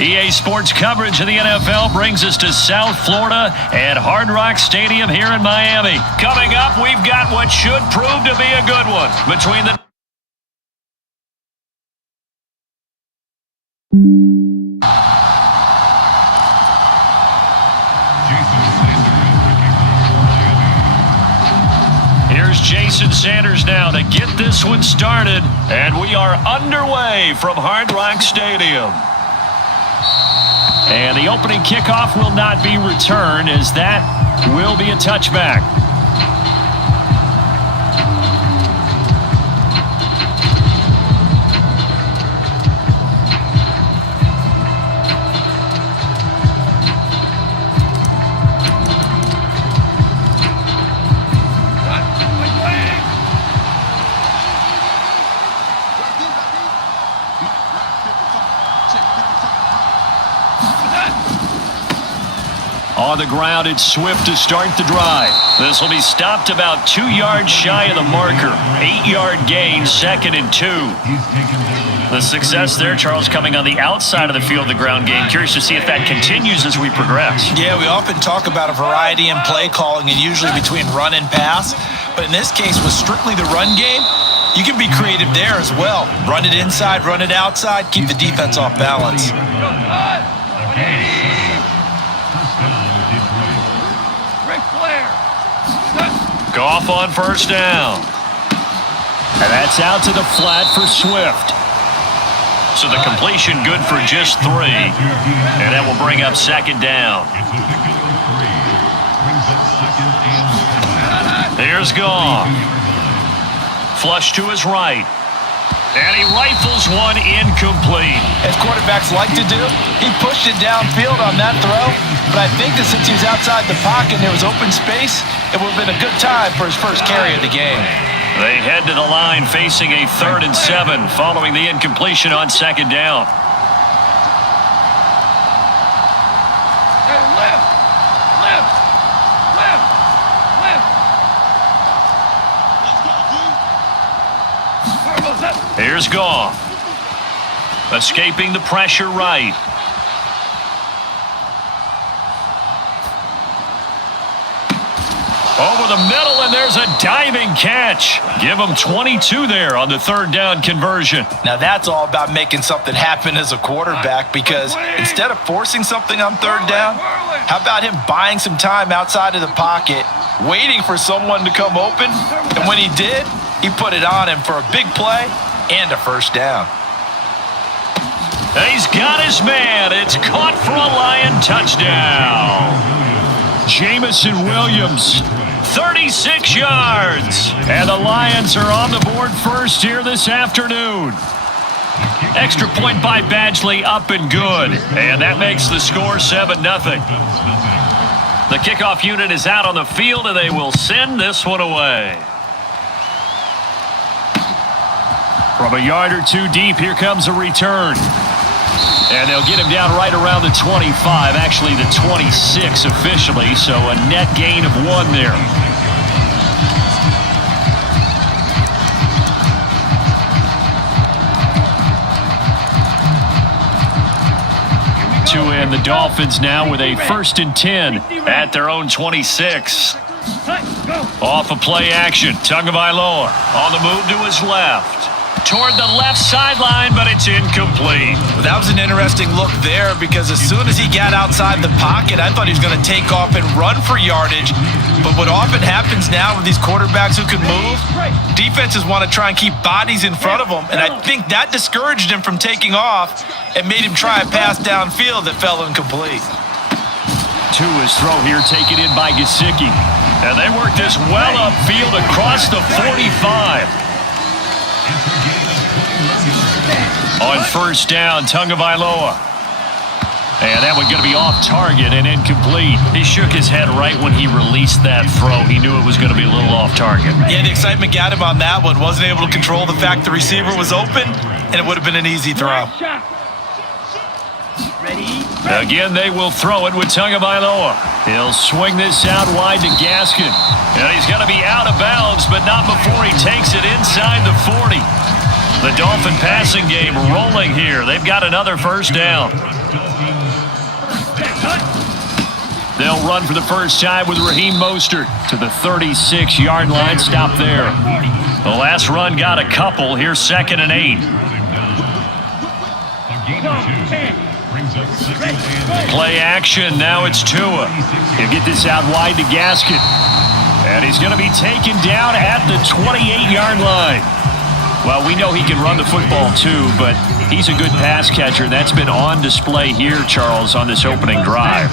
EA Sports coverage of the NFL brings us to South Florida at Hard Rock Stadium here in Miami. Coming up, we've got what should prove to be a good one between the... Here's Jason Sanders now to get this one started, and we are underway from Hard Rock Stadium. And the opening kickoff will not be returned, as that will be a touchback. On the ground, it's Swift to start the drive. This will be stopped about 2 yards shy of the marker. 8-yard gain, 2nd and 2. The success there, Charles, coming on the outside of the field, the ground game. Curious to see if that continues as we progress. Yeah, we often talk about a variety in play calling and usually between run and pass. But in this case, with strictly the run game, you can be creative there as well. Run it inside, run it outside, keep the defense off balance. Goff on first down. And that's out to the flat for Swift. So the completion good for just 3. And that will bring up 2nd down. Here's Goff. Flush to his right. And he rifles one incomplete. As quarterbacks like to do, he pushed it downfield on that throw. But I think that since he was outside the pocket and there was open space, it would have been a good time for his first carry of the game. They head to the line facing a 3rd and 7 following the incompletion on 2nd down. Hey, lift! Here's Goff. Escaping the pressure right. Over the middle, and there's a diving catch. Give him 22 there on the 3rd down conversion. Now that's all about making something happen as a quarterback, because instead of forcing something on 3rd down, how about him buying some time outside of the pocket, waiting for someone to come open, and when he did, he put it on him for a big play and a 1st down. He's got his man. It's caught for a Lion touchdown. Jamison Williams, 36 yards. And the Lions are on the board first here this afternoon. Extra point by Badgley, up and good. And that makes the score 7-0. The kickoff unit is out on the field, and they will send this one away. From a yard or 2 deep, here comes a return. And they'll get him down right around the 25, actually the 26 officially, so a net gain of 1 there. And the Dolphins now with a 1st and 10 at their own 26. Off of play action, Tagovailoa on the move to his left. Toward the left sideline, but it's incomplete. That was an interesting look there, because as soon as he got outside the pocket, I thought he was going to take off and run for yardage. But what often happens now with these quarterbacks who can move, defenses want to try and keep bodies in front of them, and I think that discouraged him from taking off and made him try a pass downfield that fell incomplete. To his throw here, taken in by Gesicki. And they work this well upfield across the 45. On 1st down, Tagovailoa. And that one going to be off target and incomplete. He shook his head right when he released that throw. He knew it was going to be a little off target. Yeah, the excitement got him on that one. Wasn't able to control the fact the receiver was open, and it would have been an easy throw. Again, they will throw it with Tagovailoa. He'll swing this out wide to Gaskin. And he's going to be out of bounds, but not before he takes it inside the 40. The Dolphin passing game rolling here. They've got another 1st down. They'll run for the first time with Raheem Mostert to the 36-yard line. Stop there. The last run got a couple. Here's 2nd and 8. Play action. Now it's Tua. He'll get this out wide to Gaskin. And he's going to be taken down at the 28-yard line. Well, we know he can run the football too, but he's a good pass catcher. That's been on display here, Charles, on this opening drive.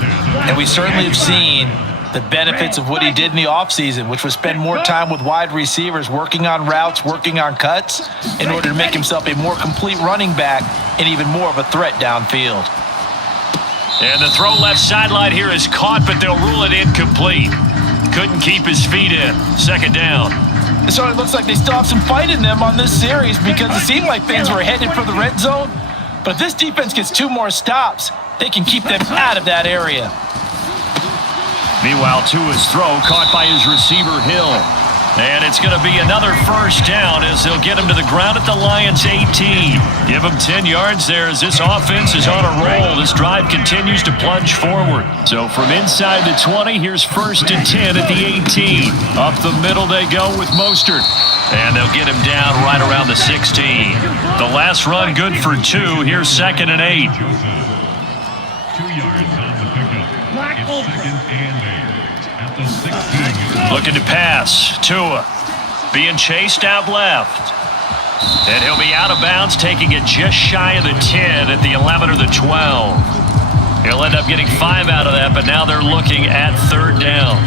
And we certainly have seen the benefits of what he did in the offseason, which was spend more time with wide receivers, working on routes, working on cuts, in order to make himself a more complete running back and even more of a threat downfield. And the throw left sideline here is caught, but they'll rule it incomplete. Couldn't keep his feet in. 2nd down. It sort of looks like they still have some fight in them on this series because it seemed like things were headed for the red zone. But if this defense gets 2 more stops, they can keep them out of that area. Meanwhile, Tua's throw caught by his receiver, Hill. And it's going to be another first down as they'll get him to the ground at the Lions' 18. Give him 10 yards there as this offense is on a roll. This drive continues to plunge forward. So from inside the 20, here's 1st and 10 at the 18. Up the middle they go with Mostert. And they'll get him down right around the 16. The last run good for 2. Here's 2nd and 8. 2 yards on the pickup. It's 2nd and 8 at the 16. Looking to pass. Tua being chased out left. And he'll be out of bounds, taking it just shy of the 10 at the 11 or the 12. He'll end up getting 5 out of that, but now they're looking at 3rd down.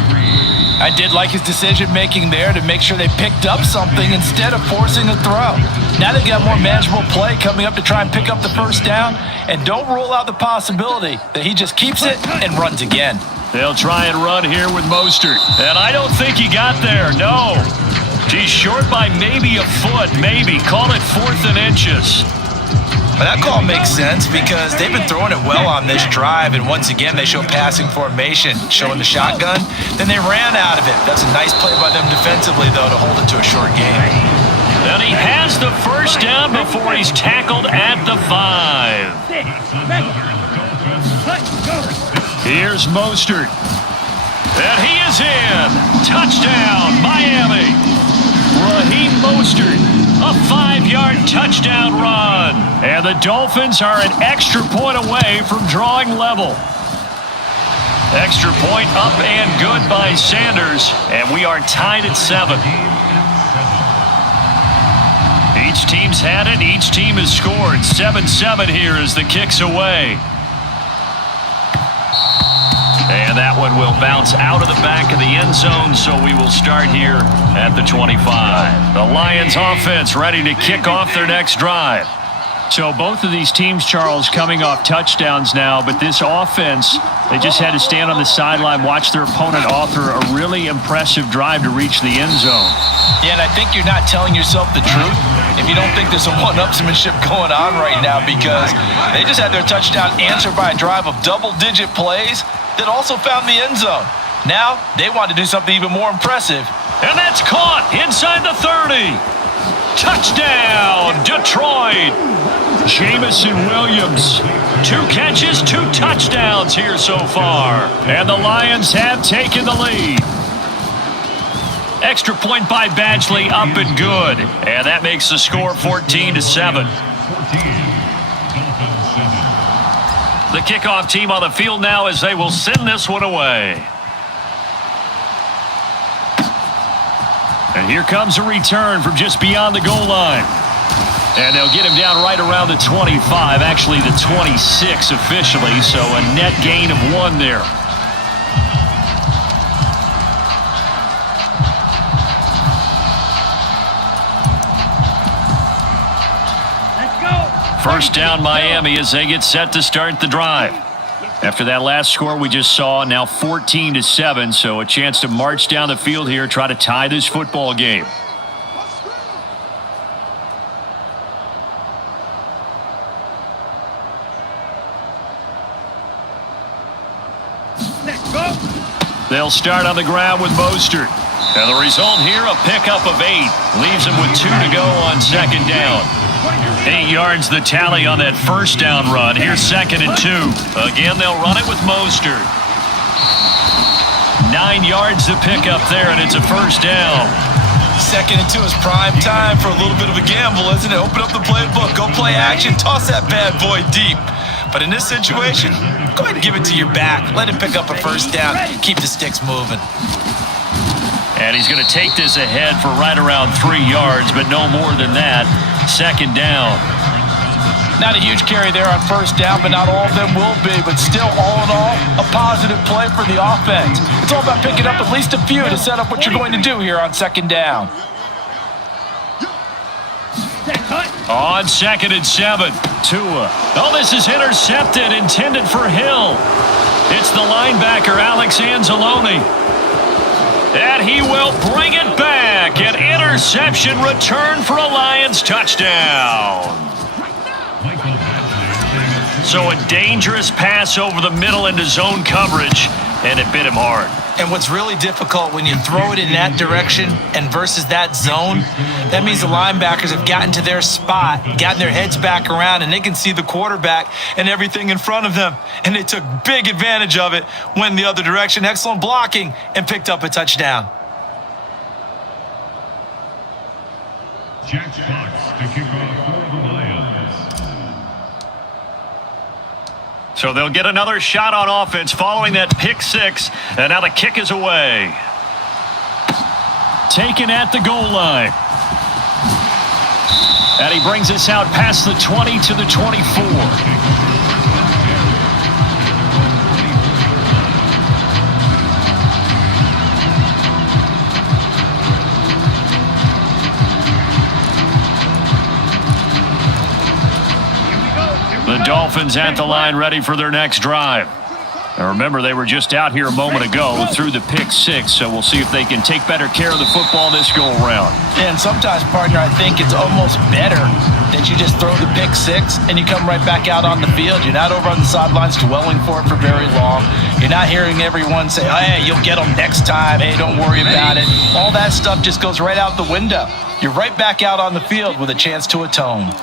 I did like his decision-making there to make sure they picked up something instead of forcing a throw. Now they've got more manageable play coming up to try and pick up the first down, and don't rule out the possibility that he just keeps it and runs again. They'll try and run here with Mostert. And I don't think he got there, no. He's short by maybe a foot, maybe. Call it 4th and inches. Well, that call makes sense because they've been throwing it well on this drive, and once again they show passing formation, showing the shotgun. Then they ran out of it. That's a nice play by them defensively, though, to hold it to a short game. And he has the first down before he's tackled at the 5. Here's Mostert. And he is in. Touchdown, Miami. Raheem Mostert, a 5-yard touchdown run. And the Dolphins are an extra point away from drawing level. Extra point up and good by Sanders. And we are tied at 7. Each team's had it. Each team has scored. 7-7 here as the kick's away. And that one will bounce out of the back of the end zone, so we will start here at the 25. The Lions offense ready to kick off their next drive. So both of these teams, Charles, coming off touchdowns now, but this offense, they just had to stand on the sideline, watch their opponent author a really impressive drive to reach the end zone. Yeah, and I think you're not telling yourself the truth if you don't think there's some one-upsmanship going on right now, because they just had their touchdown answered by a drive of double-digit plays that also found the end zone. Now, they want to do something even more impressive. And that's caught inside the 30. Touchdown, Detroit. Jameson Williams. 2 catches, 2 touchdowns here so far. And the Lions have taken the lead. Extra point by Badgley, up and good. And that makes the score 14-7. The kickoff team on the field now as they will send this one away. And here comes a return from just beyond the goal line. And they'll get him down right around the 25, actually the 26 officially, so a net gain of 1 there. First down Miami as they get set to start the drive. After that last score we just saw, now 14-7, so a chance to march down the field here, try to tie this football game. They'll start on the ground with Mostert. And the result here, a pickup of 8. Leaves them with 2 to go on 2nd down. 8 yards the tally on that first down run. Here's 2nd and 2. Again, they'll run it with Mostert. 9 yards to pick up there, and it's a first down. 2nd and 2 is prime time for a little bit of a gamble, isn't it? Open up the playbook, go play action, toss that bad boy deep. But in this situation, go ahead and give it to your back. Let him pick up a first down. Keep the sticks moving. And he's going to take this ahead for right around 3 yards, but no more than that. 2nd down. Not a huge carry there on first down, but not all of them will be. But still, all in all, a positive play for the offense. It's all about picking up at least a few to set up what you're going to do here on 2nd down. On 2nd and 7, Tua. Oh, this is intercepted, intended for Hill. It's the linebacker, Alex Anzalone. And he will bring it back. An interception return for a Lions touchdown. So a dangerous pass over the middle into zone coverage, and it bit him hard. And what's really difficult when you throw it in that direction and versus that zone, that means the linebackers have gotten to their spot, gotten their heads back around, and they can see the quarterback and everything in front of them. And they took big advantage of it, went the other direction, excellent blocking, and picked up a touchdown. Jack Fox to kick off for the Lions. So they'll get another shot on offense following that pick 6, and now the kick is away. Taken at the goal line. And he brings us out past the 20 to the 24. The Dolphins at the line ready for their next drive. Now remember, they were just out here a moment ago through the pick 6, so we'll see if they can take better care of the football this go-around. And sometimes, partner, I think it's almost better that you just throw the pick 6 and you come right back out on the field. You're not over on the sidelines dwelling for it for very long. You're not hearing everyone say, oh, hey, you'll get them next time. Hey, don't worry about it. All that stuff just goes right out the window. You're right back out on the field with a chance to atone.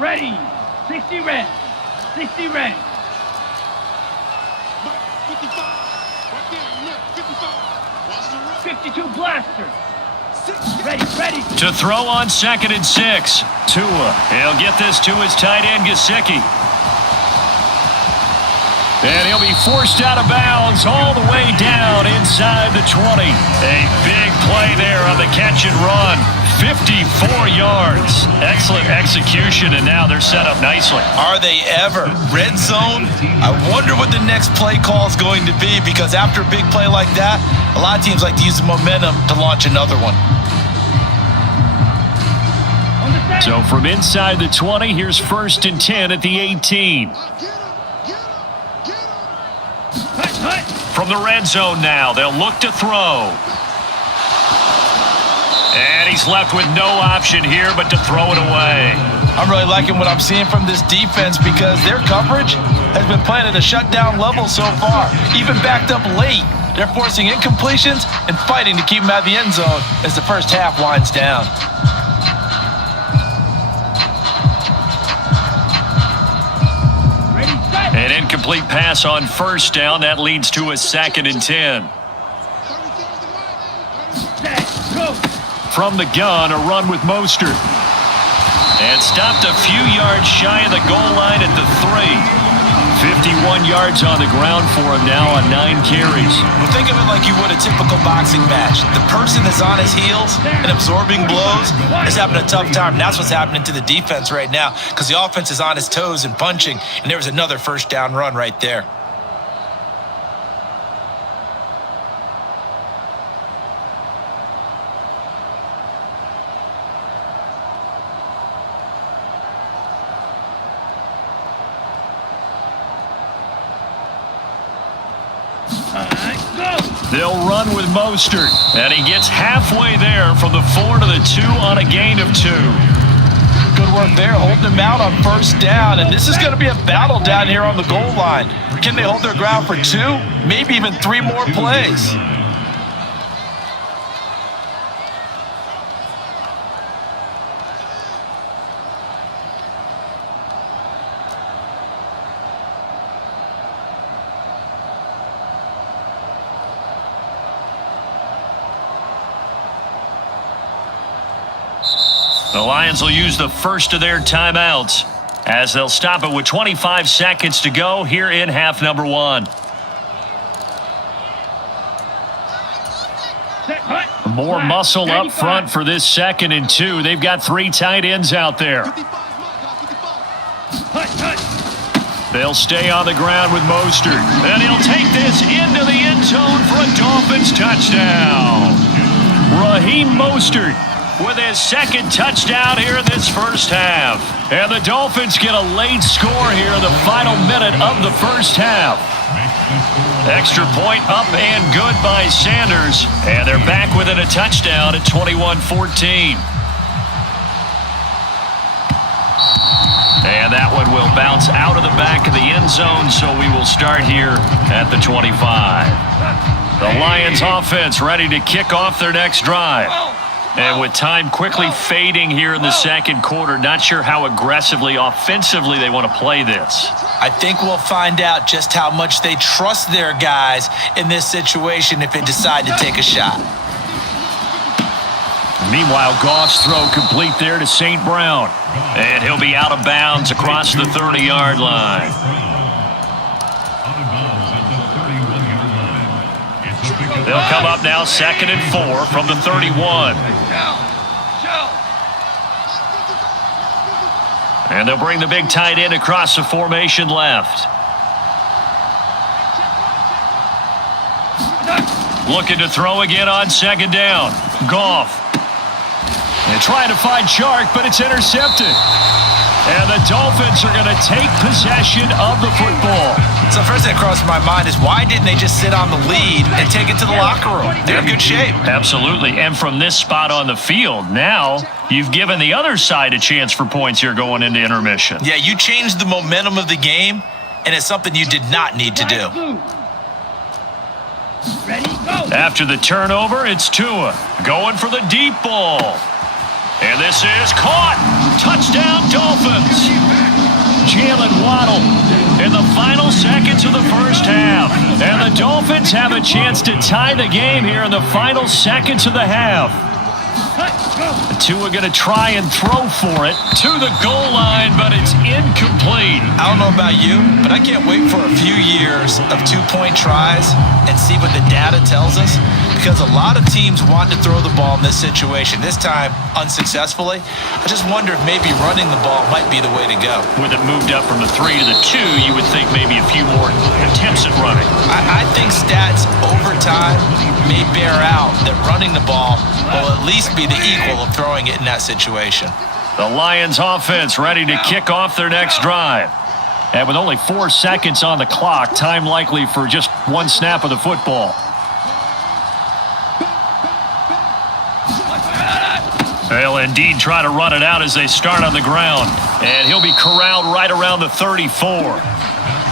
Ready. 60 red. 60 red. 52 blaster. Ready. To throw on 2nd and 6. Tua. He'll get this to his tight end, Gesicki. And he'll be forced out of bounds all the way down inside the 20. A big play there on the catch and run. 54 yards. Excellent execution, and now they're set up nicely. Are they ever? Red zone? I wonder what the next play call is going to be, because after a big play like that, a lot of teams like to use the momentum to launch another one. So from inside the 20, here's 1st and 10 at the 18. From the red zone now, they'll look to throw. And he's left with no option here but to throw it away. I'm really liking what I'm seeing from this defense, because their coverage has been playing at a shutdown level so far. Even backed up late, they're forcing incompletions and fighting to keep them out of the end zone as the first half winds down. An incomplete pass on 1st down. That leads to a 2nd and 10. From the gun, a run with Mostert. And stopped a few yards shy of the goal line at the 3. 51 yards on the ground for him now on 9 carries. Well, think of it like you would a typical boxing match. The person that's on his heels and absorbing blows is having a tough time. And that's what's happening to the defense right now, because the offense is on his toes and punching, and there was another first down run right there. They'll run with Mostert, and he gets halfway there from the 4 to the 2 on a gain of 2. Good work there, holding them out on 1st down, and this is going to be a battle down here on the goal line. Can they hold their ground for 2, maybe even 3 more plays? The Lions will use the first of their timeouts as they'll stop it with 25 seconds to go here in half number 1. More muscle up front for this 2nd and 2. They've got 3 tight ends out there. They'll stay on the ground with Mostert. And he'll take this into the end zone for a Dolphins touchdown. Raheem Mostert with his 2nd touchdown here in this first half. And the Dolphins get a late score here in the final minute of the first half. Extra point up and good by Sanders. And they're back within a touchdown at 21-14. And that one will bounce out of the back of the end zone, so we will start here at the 25. The Lions offense ready to kick off their next drive. And with time quickly fading here in the 2nd quarter, not sure how aggressively, offensively they want to play this. I think we'll find out just how much they trust their guys in this situation if they decide to take a shot. Meanwhile, Goff's throw complete there to St. Brown. And he'll be out of bounds across the 30-yard line. They'll come up now 2nd and 4 from the 31. And they'll bring the big tight end across the formation left. Looking to throw again on 2nd down. Goff. And trying to find Chark, but it's intercepted. And the Dolphins are going to take possession of the football. So first thing that crossed my mind is why didn't they just sit on the lead and take it to the locker room? They're in good shape. Absolutely. And from this spot on the field, now you've given the other side a chance for points here going into intermission. Yeah, you changed the momentum of the game, and it's something you did not need to do. Ready, go. After the turnover, it's Tua going for the deep ball. And this is caught. Touchdown, Dolphins. Jalen Waddle in the final seconds of the first half. And the Dolphins have a chance to tie the game here in the final seconds of the half. Tua going to try and throw for it to the goal line, but it's incomplete. I don't know about you, but I can't wait for a few years of 2-point tries and see what the data tells us, because a lot of teams want to throw the ball in this situation, this time unsuccessfully. I just wonder if maybe running the ball might be the way to go. With it moved up from the 3 to the 2, you would think maybe a few more attempts at running. I think stats over time may bear out that running the ball will at least be the equal of throwing it in that situation. The Lions offense ready to kick off their next drive. And with only 4 seconds on the clock, time likely for just one snap of the football. They'll indeed try to run it out as they start on the ground. And he'll be corralled right around the 34.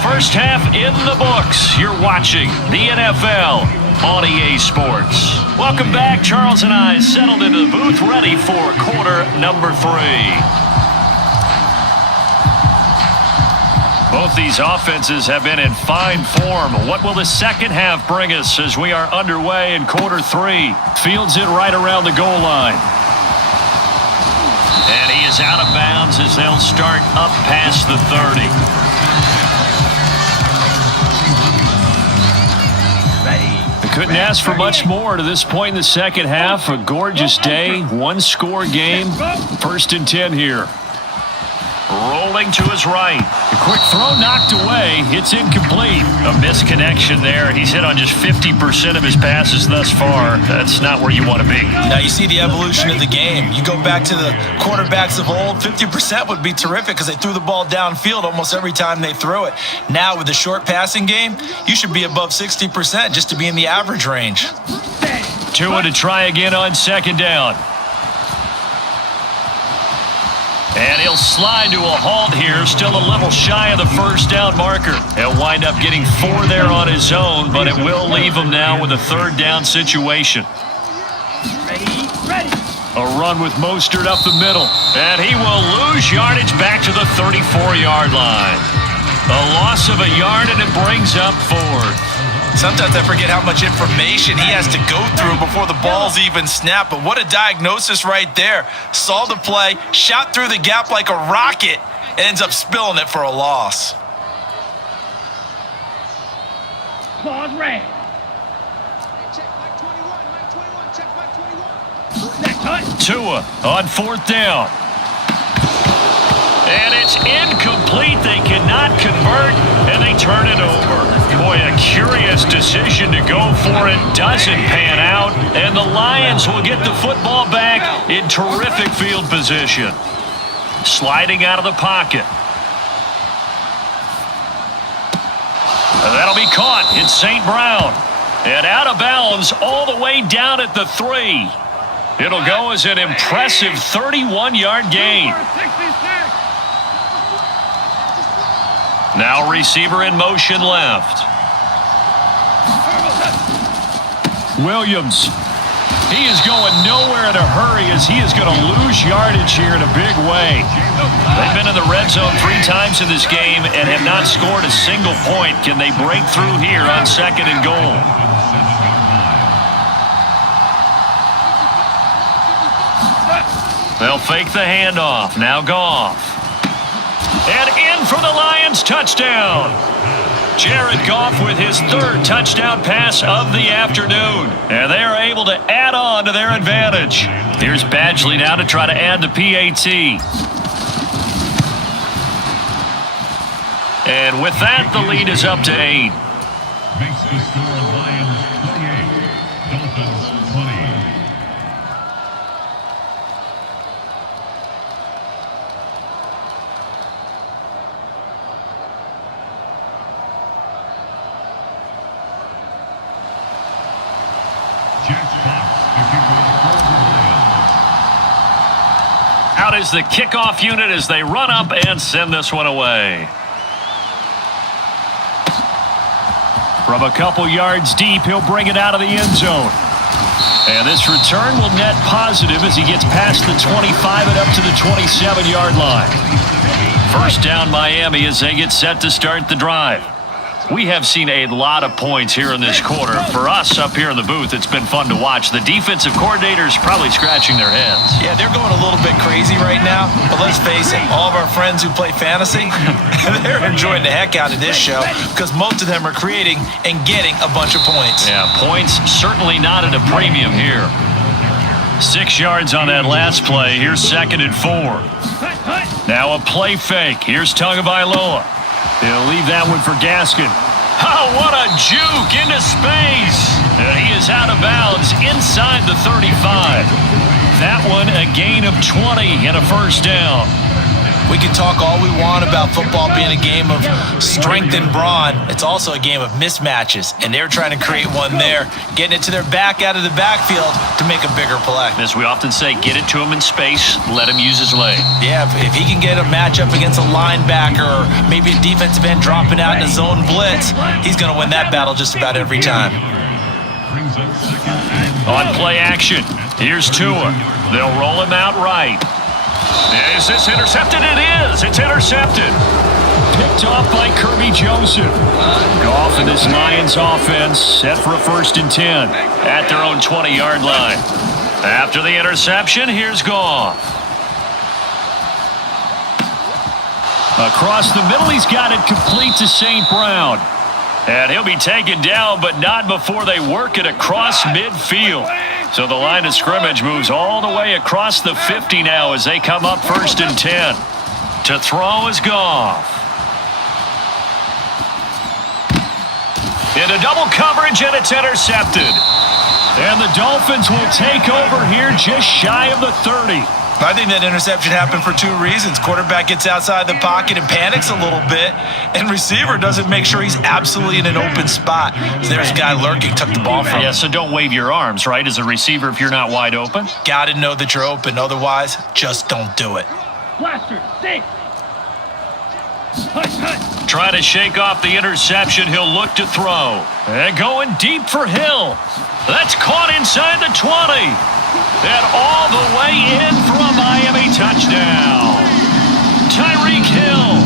First half in the books. You're watching the NFL on EA Sports. Welcome back. Charles and I settled into the booth ready for quarter number 3. Both these offenses have been in fine form. What will the second half bring us as we are underway in quarter 3? Fields it right around the goal line. And he is out of bounds as they'll start up past the 30. Couldn't ask for much more to this point in the second half. A gorgeous day, 1-score game. 1st and 10 here. Rolling to his right. A quick throw knocked away. It's incomplete. A misconnection there. He's hit on just 50% of his passes thus far. That's not where you want to be. Now you see the evolution of the game. You go back to the quarterbacks of old, 50% would be terrific because they threw the ball downfield almost every time they threw it. Now with the short passing game, you should be above 60% just to be in the average range. Tua to try again on 2nd down. And he'll slide to a halt here, still a little shy of the 1st down marker. He'll wind up getting 4 there on his own, but it will leave him now with a 3rd down situation. Ready. A run with Mostert up the middle. And he will lose yardage back to the 34-yard line. A loss of a yard, and it brings up 4th. Sometimes I forget how much information he has to go through before the ball's even snapped. But what a diagnosis right there. Saw the play, shot through the gap like a rocket, and ends up spilling it for a loss. Claws red. Tua on 4th down. And it's incomplete. They cannot convert, and they turn it over. Boy, a curious decision to go for it. Doesn't pan out, and the Lions will get the football back in terrific field position. Sliding out of the pocket. That'll be caught. It's St. Brown. And out of bounds all the way down at the 3. It'll go as an impressive 31-yard gain. Now receiver in motion left. Williams. He is going nowhere in a hurry as he is going to lose yardage here in a big way. They've been in the red zone 3 times in this game and have not scored a single point. Can they break through here on 2nd and goal? They'll fake the handoff. Now Goff. And in for the Lions touchdown. Jared Goff with his 3rd touchdown pass of the afternoon. And they are able to add on to their advantage. Here's Badgley now to try to add the PAT. And with that, the lead is up to 8. Makes the score Lions 28, Dolphins 20. Out is the kickoff unit as they run up and send this one away. From a couple yards deep, he'll bring it out of the end zone. And this return will net positive as he gets past the 25 and up to the 27-yard line. First down Miami as they get set to start the drive. We have seen a lot of points here in this quarter. For us up here in the booth, it's been fun to watch. The defensive coordinators probably scratching their heads. Yeah, they're going a little bit crazy right now. But let's face it, all of our friends who play fantasy, they're enjoying the heck out of this show because most of them are creating and getting a bunch of points. Yeah, points certainly not at a premium here. 6 yards on that last play. Here's 2nd and 4. Now a play fake. Here's Tagovailoa. He'll leave that one for Gaskin. Oh, what a juke into space. And he is out of bounds inside the 35. That one a gain of 20 and a first down. We can talk all we want about football being a game of strength and brawn. It's also a game of mismatches, and they're trying to create one there, getting it to their back out of the backfield to make a bigger play. As we often say, get it to him in space, let him use his leg. Yeah, if he can get a matchup against a linebacker or maybe a defensive end dropping out in a zone blitz, he's going to win that battle just about every time. On play action, here's Tua. They'll roll him out right. Is this intercepted? It is. It's intercepted. Picked off by Kirby Joseph. Goff and this Lions offense set for a 1st and 10 at their own 20-yard line. After the interception, here's Goff. Across the middle, he's got it complete to St. Brown. And he'll be taken down, but not before they work it across midfield. So the line of scrimmage moves all the way across the 50 now as they come up 1st and 10. To throw is Goff. Into double coverage, and it's intercepted. And the Dolphins will take over here just shy of the 30. I think that interception happened for 2 reasons. Quarterback gets outside the pocket and panics a little bit, and receiver doesn't make sure he's absolutely in an open spot. So there's a guy lurking, took the ball from him. Yeah, so don't wave your arms, right, as a receiver if you're not wide open? Got to know that you're open. Otherwise, just don't do it. Blaster, 6. Try to shake off the interception. He'll look to throw. And going deep for Hill. That's caught inside the 20. And all the way in for a Miami touchdown. Tyreek Hill,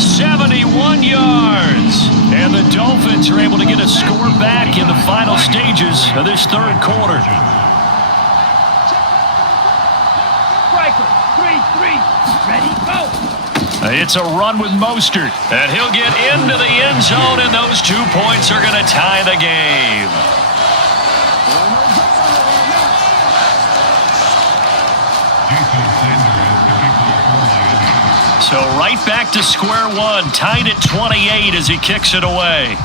71 yards. And the the Dolphins are able to get a score back in the final stages of this third quarter. Striker, 3-3. Ready, go. It's a run with Mostert, and he'll get into the end zone, and those 2 points are going to tie the game. So right back to square one, tied at 28 as he kicks it away.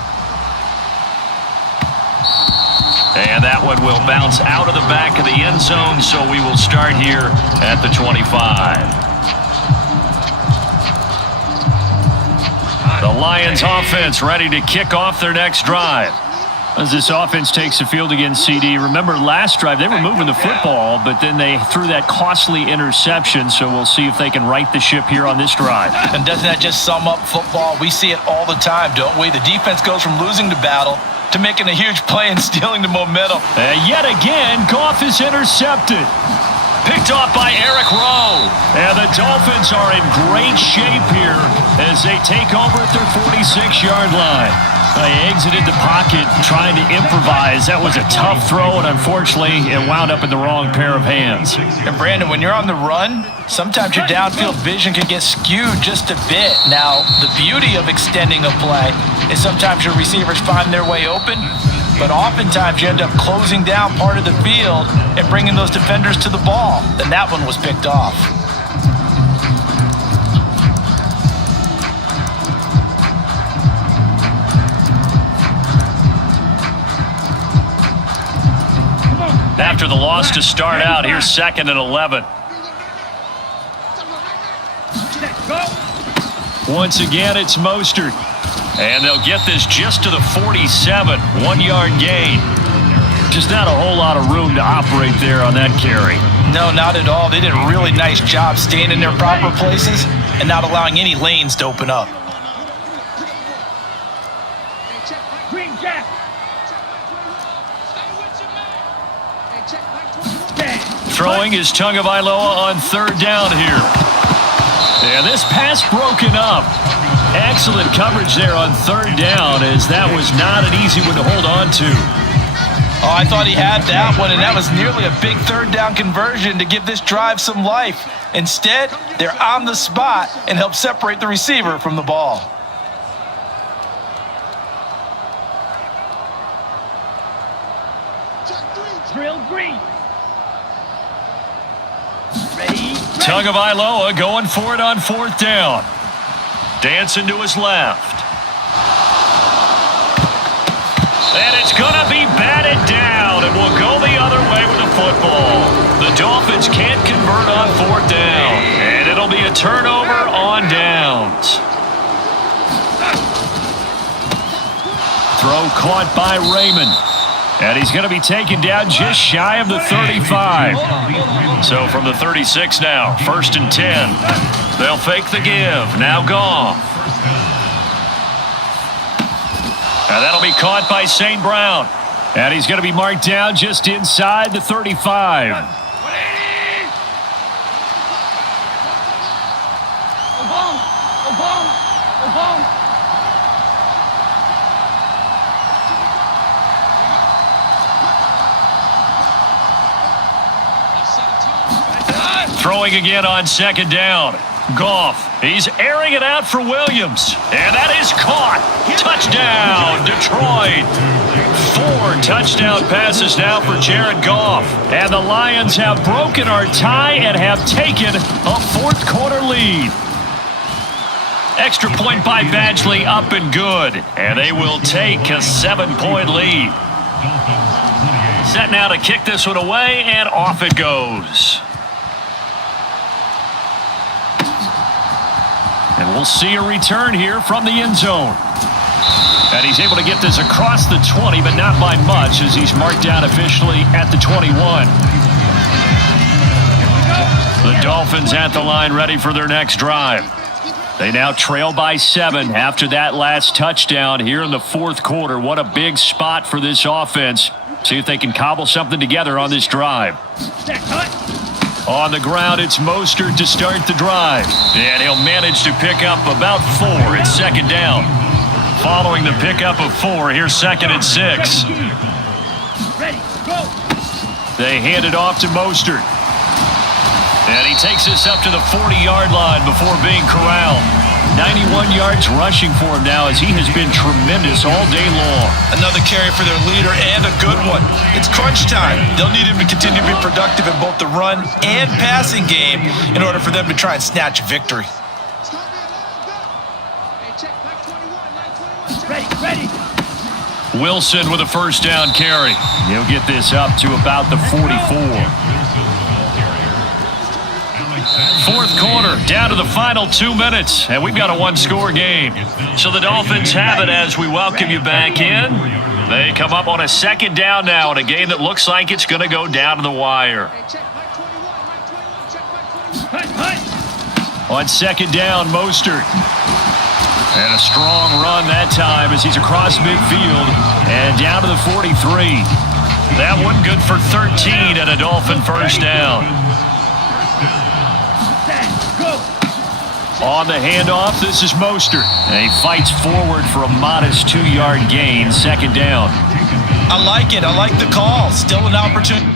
And that one will bounce out of the back of the end zone, so we will start here at the 25. The Lions offense ready to kick off their next drive. As this offense takes the field against CD, remember last drive they were moving the football, but then they threw that costly interception, so we'll see if they can right the ship here on this drive. And doesn't that just sum up football? We see it all the time, don't we? The defense goes from losing the battle to making a huge play and stealing the momentum. And yet again, Goff is intercepted. Picked off by Eric Rowe. And the Dolphins are in great shape here as they take over at their 46-yard line. They exited the pocket trying to improvise. That was a tough throw, and unfortunately, it wound up in the wrong pair of hands. And Brandon, when you're on the run, sometimes your downfield vision can get skewed just a bit. Now, the beauty of extending a play is sometimes your receivers find their way open, but oftentimes you end up closing down part of the field and bringing those defenders to the ball. And that one was picked off. After the loss to start out, here's 2nd and 11. Once again, it's Mostert. And they'll get this just to the 47, 1-yard gain. Just not a whole lot of room to operate there on that carry. No, not at all. They did a really nice job staying in their proper places and not allowing any lanes to open up. Green Jack. Throwing is Tagovailoa on 3rd down here. And this pass broken up. Excellent coverage there on 3rd down, as that was not an easy one to hold on to. Oh, I thought he had that one, and that was nearly a big 3rd down conversion to give this drive some life. Instead, they're on the spot and help separate the receiver from the ball. Drill green. Ready. Tagovailoa going for it on 4th down. Dancing to his left. And it's going to be batted down, and we'll go the other way with the football. The Dolphins can't convert on 4th down, and it'll be a turnover on downs. Throw caught by Raymond. And he's going to be taken down just shy of the 35. So from the 36 now, 1st and 10. They'll fake the give. Now Goff. And that'll be caught by St. Brown. And he's going to be marked down just inside the 35. Throwing again on 2nd down. Goff, he's airing it out for Williams. And that is caught. Touchdown, Detroit. 4 touchdown passes now for Jared Goff. And the Lions have broken our tie and have taken a 4th quarter lead. Extra point by Badgley, up and good. And they will take a 7-point lead. Set now to kick this one away, and off it goes. And we'll see a return here from the end zone. And he's able to get this across the 20, but not by much, as he's marked down officially at the 21. The Dolphins at the line, ready for their next drive. They now trail by 7 after that last touchdown here in the 4th quarter. What a big spot for this offense. See if they can cobble something together on this drive. On the ground, it's Mostert to start the drive. And he'll manage to pick up about 4 at 2nd down. following the pickup of 4. Here's 2nd and 6. Ready, go. They hand it off to Mostert. And he takes this up to the 40-yard line before being corralled. 91 yards rushing for him now as he has been tremendous all day long. Another carry for their leader and a good one. It's crunch time. They'll need him to continue to be productive in both the run and passing game in order for them to try and snatch victory. Ready. Wilson with a first down carry. He'll get this up to about the 44. Fourth quarter, down to the final 2 minutes, and we've got a one-score game. So the Dolphins have it as we welcome you back in. They come up on a 2nd down now in a game that looks like it's going to go down to the wire. On 2nd down, Mostert. And a strong run that time as he's across midfield and down to the 43. That one good for 13 and a Dolphin first down. On the handoff, this is Mostert. And he fights forward for a modest 2-yard gain, 2nd down. I like it. I like the call. Still an opportunity.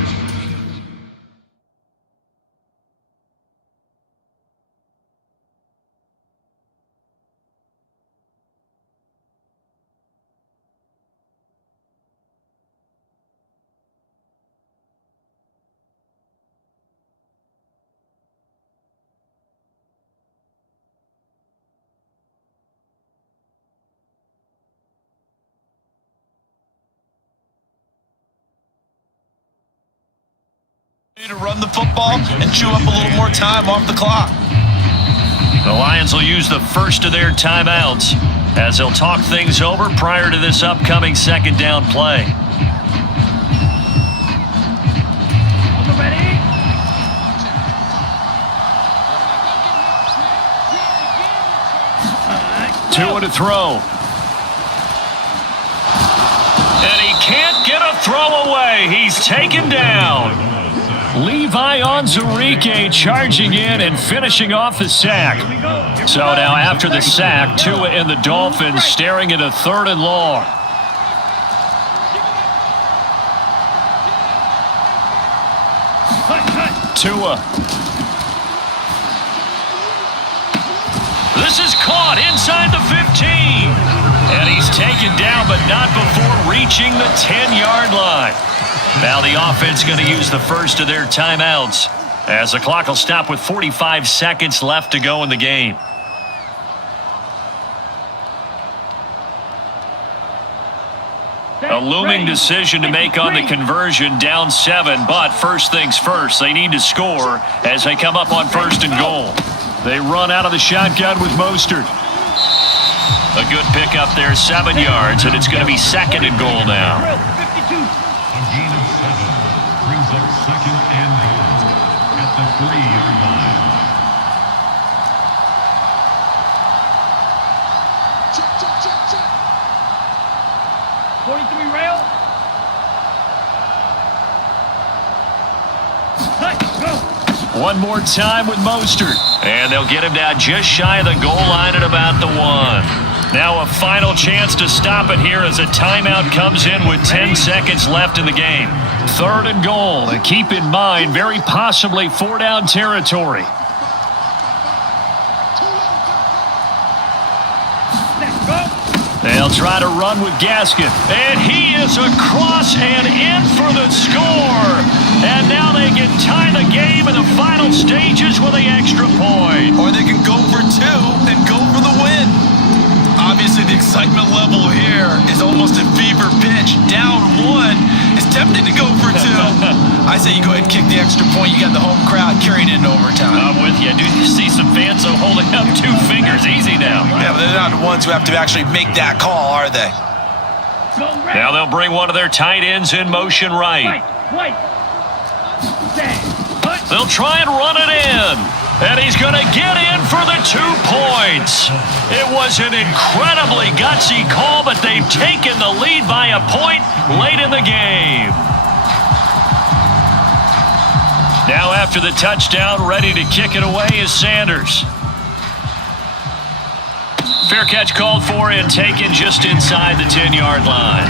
To run the football and chew up a little more time off the clock. The Lions will use the first of their timeouts as they'll talk things over prior to this upcoming 2nd down play. Ready? Tua to throw. And he can't get a throw away. He's taken down. Levi Onwuzurike charging in and finishing off the sack. So now after the sack, Tua and the Dolphins staring at a 3rd and long. Tua. This is caught inside the 15. And he's taken down, but not before reaching the 10-yard line. Now the offense going to use the first of their timeouts as the clock will stop with 45 seconds left to go in the game. A looming decision to make on the conversion, down 7, but first things first, they need to score as they come up on 1st and goal. They run out of the shotgun with Mostert. A good pickup there, 7 yards, and it's going to be 2nd and goal now. A gain of 7 brings up 2nd and goal at the 3-yard line. Check. 43 rail. Go. One more time with Mostert. And they'll get him down just shy of the goal line at about the 1. Now a final chance to stop it here as a timeout comes in with 10 seconds left in the game. 3rd and goal, and keep in mind, very possibly 4-down territory. They'll try to run with Gaskin. And he is across and in for the score. And now they can tie the game in the final stages with the extra point. Or they can go for 2 and go for the win. Obviously, the excitement level here is almost at fever pitch. Down 1. It's tempting to go for 2. I say you go ahead and kick the extra point. You got the home crowd carrying it into overtime. I'm with you. Do you see some fans holding up 2 fingers? Easy now. Yeah, but they're not the ones who have to actually make that call, are they? Now they'll bring one of their tight ends in motion right. They'll try and run it in. And he's going to get in for the 2 points. It was an incredibly gutsy call, but they've taken the lead by a point late in the game. Now after the touchdown, ready to kick it away is Sanders. Fair catch called for and taken just inside the 10-yard line.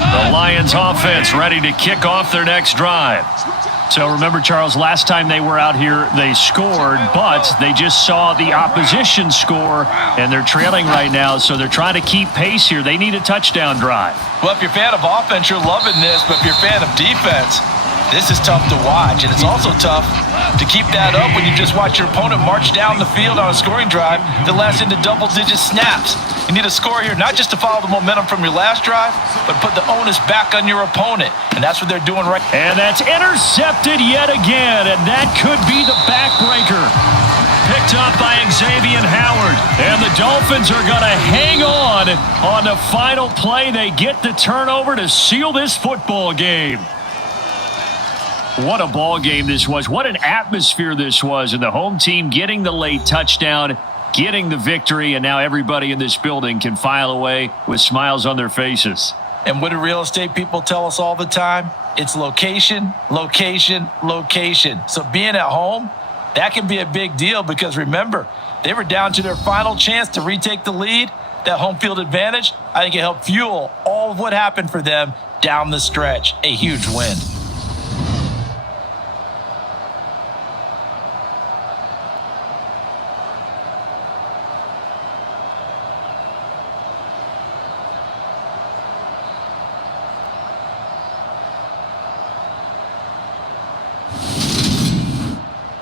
The Lions offense ready to kick off their next drive. So remember, Charles, last time they were out here, they scored, but they just saw the opposition score, and they're trailing right now, so they're trying to keep pace here. They need a touchdown drive. Well, if you're a fan of offense, you're loving this, but if you're a fan of defense, this is tough to watch, and it's also tough to keep that up when you just watch your opponent march down the field on a scoring drive that lasts into double-digit snaps. You need a score here, not just to follow the momentum from your last drive, but put the onus back on your opponent, and that's what they're doing right now. And that's intercepted yet again, and that could be the backbreaker. Picked up by Xavier Howard, and the Dolphins are going to hang on the final play. They get the turnover to seal this football game. What a ball game this was. What an atmosphere this was. And the home team getting the late touchdown, getting the victory, and now everybody in this building can file away with smiles on their faces. And what do real estate people tell us all the time? It's location, location, location. So being at home, that can be a big deal because remember, they were down to their final chance to retake the lead. That home field advantage, I think it helped fuel all of what happened for them down the stretch. A huge win.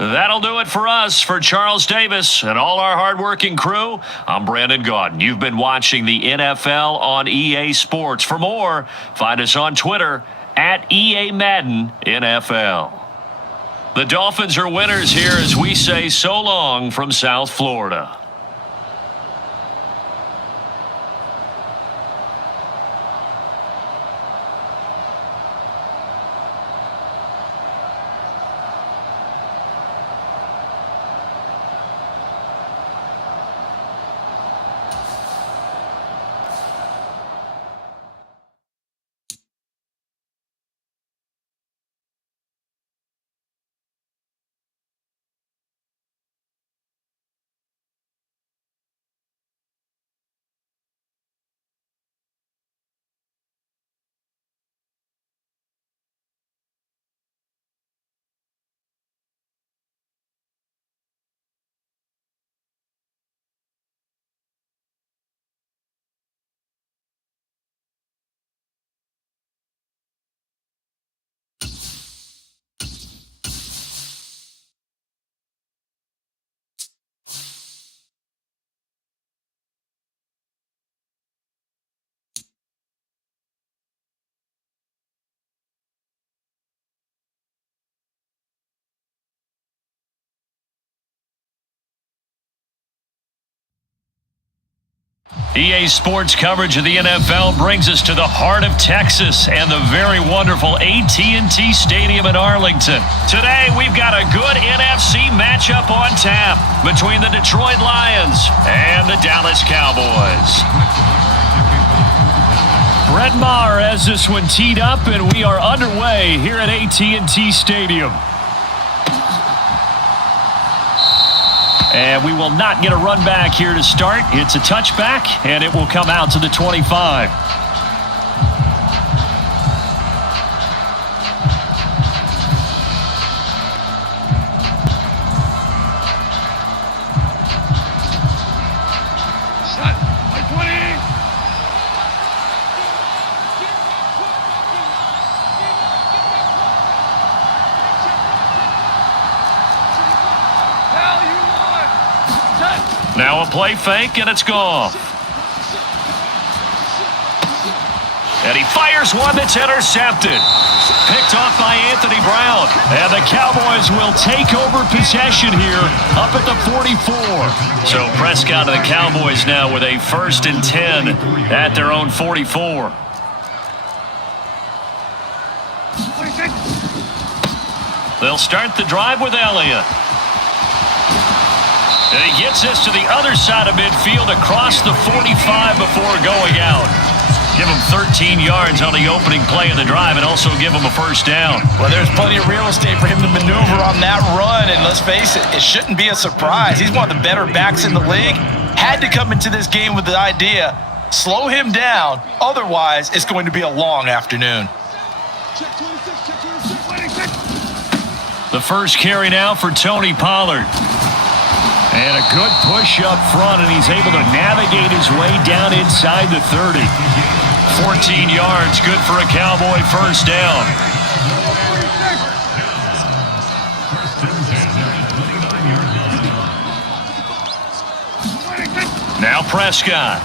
That'll do it for us. For Charles Davis and all our hardworking crew, I'm Brandon Gaudin. You've been watching the NFL on EA Sports. For more, find us on Twitter at EA Madden NFL. The Dolphins are winners here as we say so long from South Florida. EA Sports coverage of the NFL brings us to the heart of Texas and the very wonderful AT&T Stadium in Arlington. Today, we've got a good NFC matchup on tap between the Detroit Lions and the Dallas Cowboys. Brett Maher has this one teed up, and we are underway here at AT&T Stadium. And we will not get a run back here to start. It's a touchback, and it will come out to the 25. Now a play fake, and it's gone. And he fires one that's intercepted. Picked off by Anthony Brown. And the Cowboys will take over possession here up at the 44. So Prescott and the Cowboys now with a 1st and 10 at their own 44. They'll start the drive with Elliott. And he gets this to the other side of midfield across the 45 before going out. Give him 13 yards on the opening play of the drive and also give him a first down. Well, there's plenty of real estate for him to maneuver on that run, and let's face it, it shouldn't be a surprise. He's one of the better backs in the league. Had to come into this game with the idea, slow him down, otherwise it's going to be a long afternoon. Check 26, check 26, 26. The first carry now for Tony Pollard. And a good push up front, and he's able to navigate his way down inside the 30. 14 yards, good for a Cowboy first down. Now Prescott.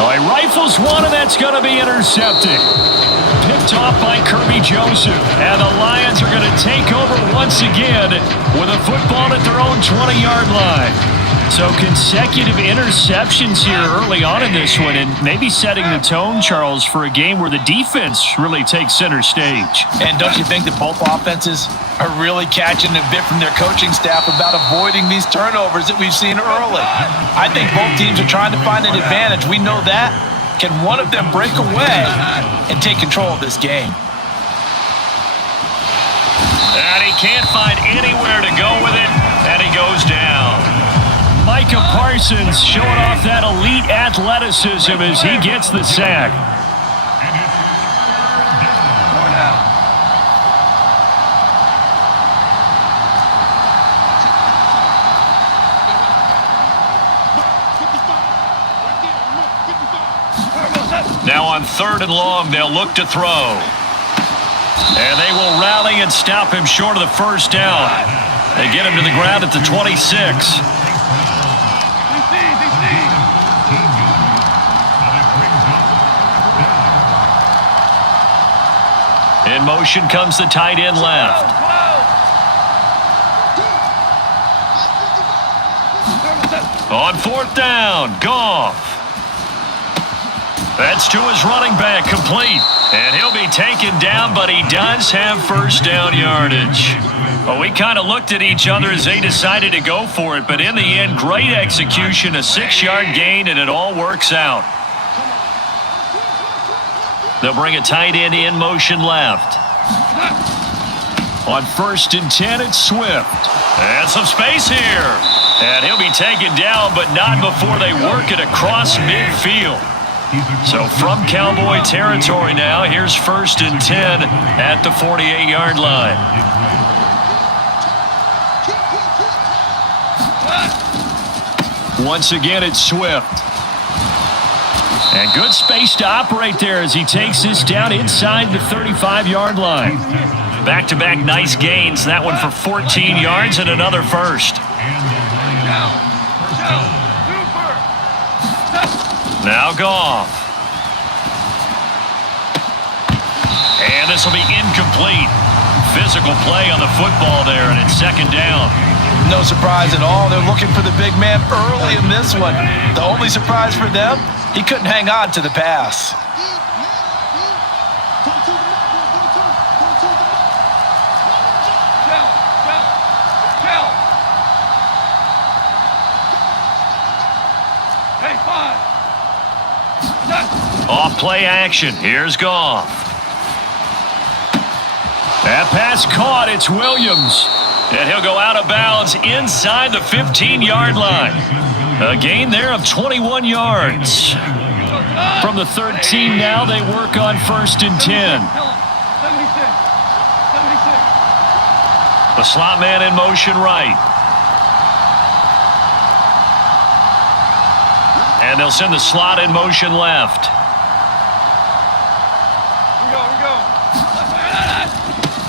Oh, he rifles one, and that's going to be intercepted. Picked off by Kirby Joseph. And the Lions are going to take over once again with a football at their own 20-yard line. So consecutive interceptions here early on in this one, and maybe setting the tone, Charles, for a game where the defense really takes center stage. And don't you think that both offenses are really catching a bit from their coaching staff about avoiding these turnovers that we've seen early? I think both teams are trying to find an advantage. We know that. Can one of them break away and take control of this game? And he can't find anywhere to go with it, and he goes down. Micah Parsons showing off that elite athleticism as he gets the sack. Now on 3rd and long, they'll look to throw. And they will rally and stop him short of the first down. They get him to the ground at the 26. In motion comes the tight end left. On 4th down, Goff. That's to his running back, complete. And he'll be taken down, but he does have first down yardage. Well, we kind of looked at each other as they decided to go for it, but in the end, great execution, a 6-yard gain, and it all works out. They'll bring a tight end in motion left. On 1st and 10, it's Swift. And some space here. And he'll be taken down, but not before they work it across midfield. So from Cowboy territory now, here's 1st and 10 at the 48-yard line. Once again, it's Swift. And good space to operate there as he takes this down inside the 35-yard line. Back-to-back nice gains. That one for 14 yards and another first. Now Goff. And this will be incomplete. Physical play on the football there, and it's 2nd down. No surprise at all. They're looking for the big man early in this one. The only surprise for them, he couldn't hang on to the pass. Off play action. Here's Goff. That pass caught. It's Williams. And he'll go out of bounds inside the 15-yard line. A gain there of 21 yards. From the 13 now, they work on 1st and 10. The slot man in motion right. And they'll send the slot in motion left.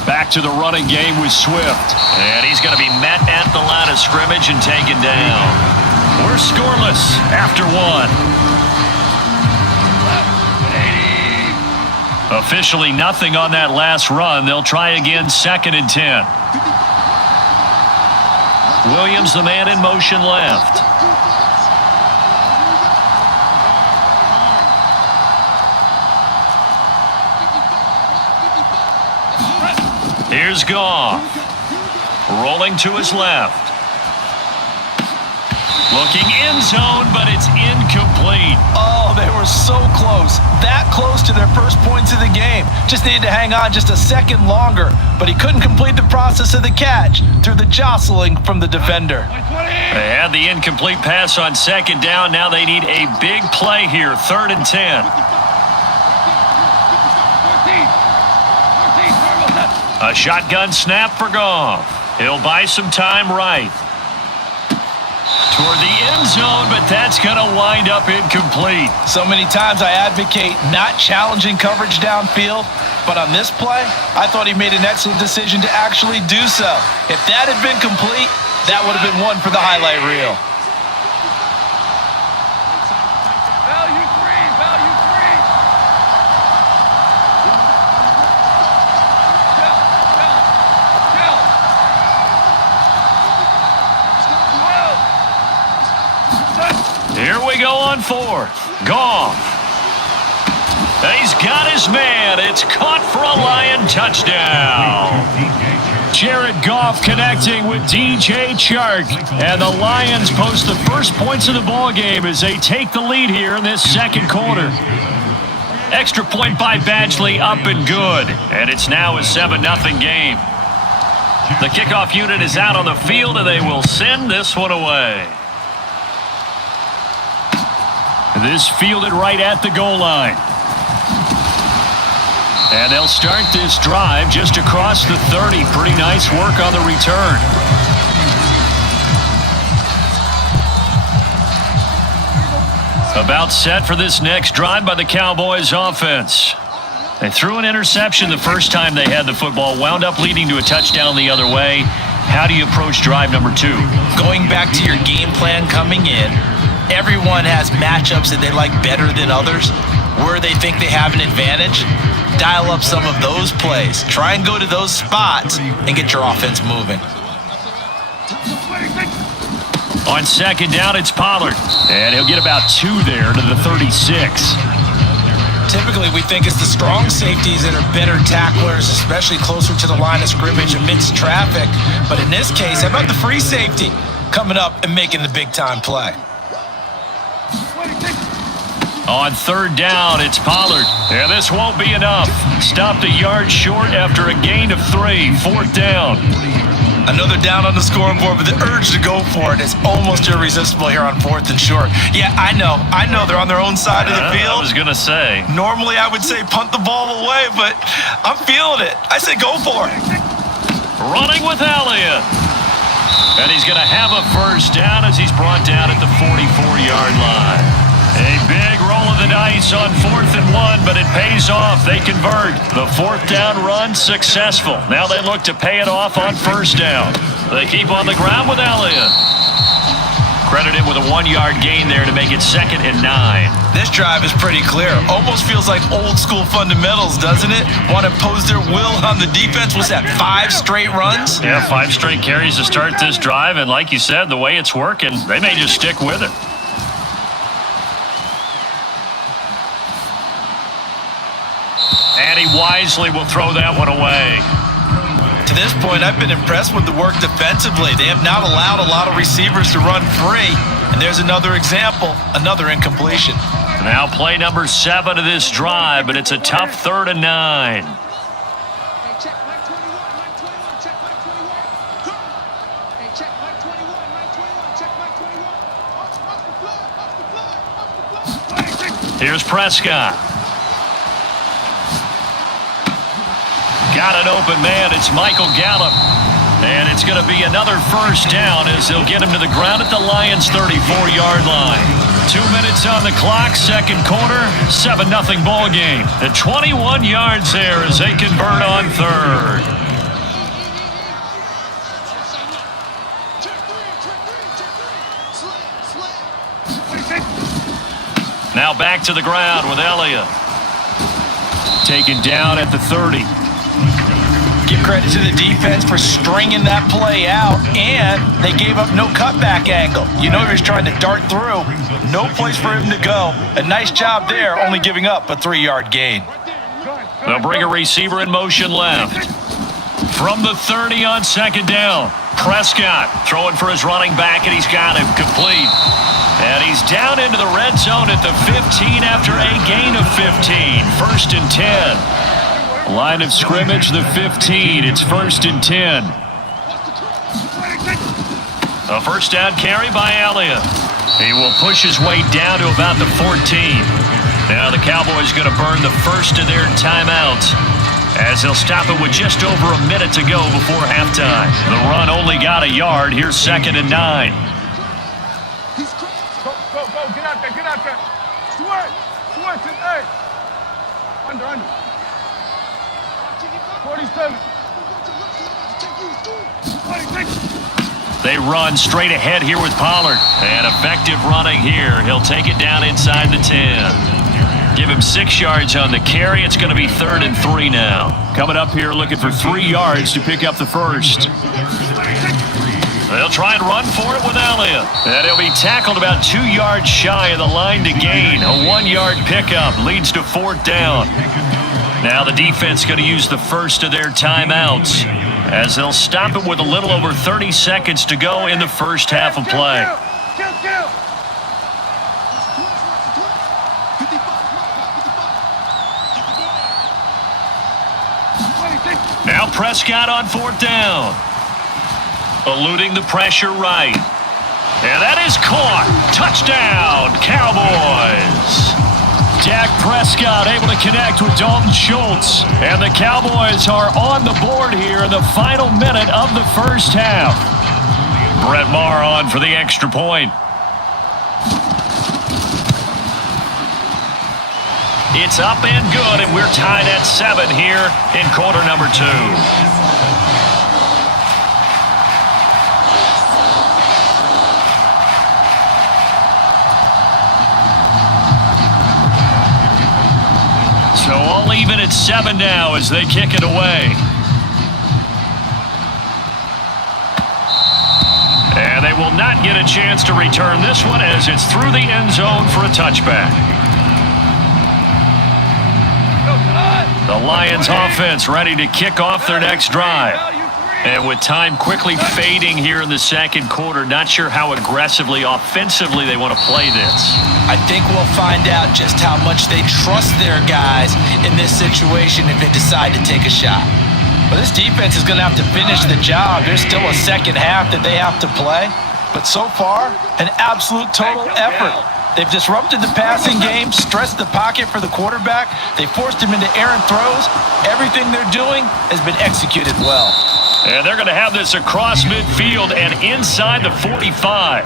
Back to the running game with Swift. And he's going to be met at the line of scrimmage and taken down. We're scoreless after 1. Officially nothing on that last run. They'll try again 2nd and 10. Williams, the man in motion left. Here's Goff. Rolling to his left. Looking end zone, but it's incomplete. Oh, they were so close. That close to their first points of the game. Just needed to hang on just a second longer, but he couldn't complete the process of the catch through the jostling from the defender. They had the incomplete pass on second down. Now they need a big play here, 3rd and 10. A shotgun snap for Goff. He'll buy some time right. Toward the end zone, but that's going to wind up incomplete. So many times I advocate not challenging coverage downfield, but on this play, I thought he made an excellent decision to actually do so. If that had been complete, that would have been one for the highlight reel. Value free, value free. Here we go on 4th. Goff. He's got his man. It's caught for a Lion touchdown. Jared Goff connecting with DJ Chark. And the Lions post the first points of the ball game as they take the lead here in this second quarter. Extra point by Badgley, up and good. And it's now a 7-0 game. The kickoff unit is out on the field, and they will send this one away. This fielded right at the goal line. And they'll start this drive just across the 30. Pretty nice work on the return. About set for this next drive by the Cowboys offense. They threw an interception the first time they had the football, wound up leading to a touchdown the other way. How do you approach drive number 2? Going back to your game plan coming in, everyone has matchups that they like better than others, where they think they have an advantage. Dial up some of those plays. Try and go to those spots and get your offense moving. On second down, it's Pollard. And he'll get about 2 there to the 36. Typically, we think it's the strong safeties that are better tacklers, especially closer to the line of scrimmage amidst traffic. But in this case, how about the free safety coming up and making the big-time play? On third down, it's Pollard. And this won't be enough. Stopped a yard short after a gain of 3. 4th down. Another down on the scoreboard, but the urge to go for it is almost irresistible here on 4th and short. Yeah, I know they're on their own side of the field. I was going to say. Normally, I would say punt the ball away, but I'm feeling it. I say go for it. Running with Elliott. And he's going to have a first down as he's brought down at the 44-yard line. A big roll of the dice on 4th and 1, but it pays off. They convert. The 4th down run successful. Now they look to pay it off on 1st down. They keep on the ground with Elliott. Credited with a 1-yard gain there to make it 2nd and 9. This drive is pretty clear. Almost feels like old school fundamentals, doesn't it? Want to impose their will on the defense. What's that, 5 straight runs? Yeah, 5 straight carries to start this drive. And like you said, the way it's working, they may just stick with it. And he wisely will throw that one away. To this point, I've been impressed with the work defensively. They have not allowed a lot of receivers to run free. And there's another example, another incompletion. Now play number 7 of this drive, but it's a tough 3rd and 9. Here's Prescott. Got an open man. It's Michael Gallup. And it's going to be another first down as they'll get him to the ground at the Lions' 34-yard line. 2 minutes on the clock, second quarter, 7-0 ball game. At 21 yards there as they convert on 3rd. Now back to the ground with Elliott. Taken down at the 30. Give credit to the defense for stringing that play out, and they gave up no cutback angle. You know he was trying to dart through. No place for him to go. A nice job there, only giving up a 3-yard gain. They'll bring a receiver in motion left. From the 30 on second down. Prescott throwing for his running back, and he's got him complete. And he's down into the red zone at the 15 after a gain of 15. 1st and 10. Line of scrimmage, the 15. It's 1st and 10. A first down carry by Elliott. He will push his way down to about the 14. Now the Cowboys going to burn the first of their timeouts, as they'll stop it with just over a minute to go before halftime. The run only got a yard. Here's 2nd and 9. Go, get out there. Switch, hey. Under. 47. They run straight ahead here with Pollard. And effective running here. He'll take it down inside the 10. Give him 6 yards on the carry. It's going to be 3rd and 3 now. Coming up here looking for 3 yards to pick up the first. They'll try and run for it with Elliott. And he'll be tackled about 2 yards shy of the line to gain. A 1-yard pickup leads to 4th down. Now the defense going to use the first of their timeouts, as they'll stop it with a little over 30 seconds to go in the first half of play. Now Prescott on 4th down. Eluding the pressure right. And that is caught. Touchdown, Cowboys. Dak Prescott able to connect with Dalton Schultz. And the Cowboys are on the board here in the final minute of the first half. Brett Maher on for the extra point. It's up and good, and we're tied at 7 here in quarter number 2. So all even at 7 now as they kick it away. And they will not get a chance to return this one, as it's through the end zone for a touchback. The Lions offense ready to kick off their next drive. And with time quickly fading here in the second quarter, not sure how aggressively, offensively they want to play this. I think we'll find out just how much they trust their guys in this situation if they decide to take a shot. But this defense is going to have to finish the job. There's still a second half that they have to play. But so far, an absolute total effort. They've disrupted the passing game, stressed the pocket for the quarterback. They forced him into errant throws. Everything they're doing has been executed well. And they're going to have this across midfield and inside the 45.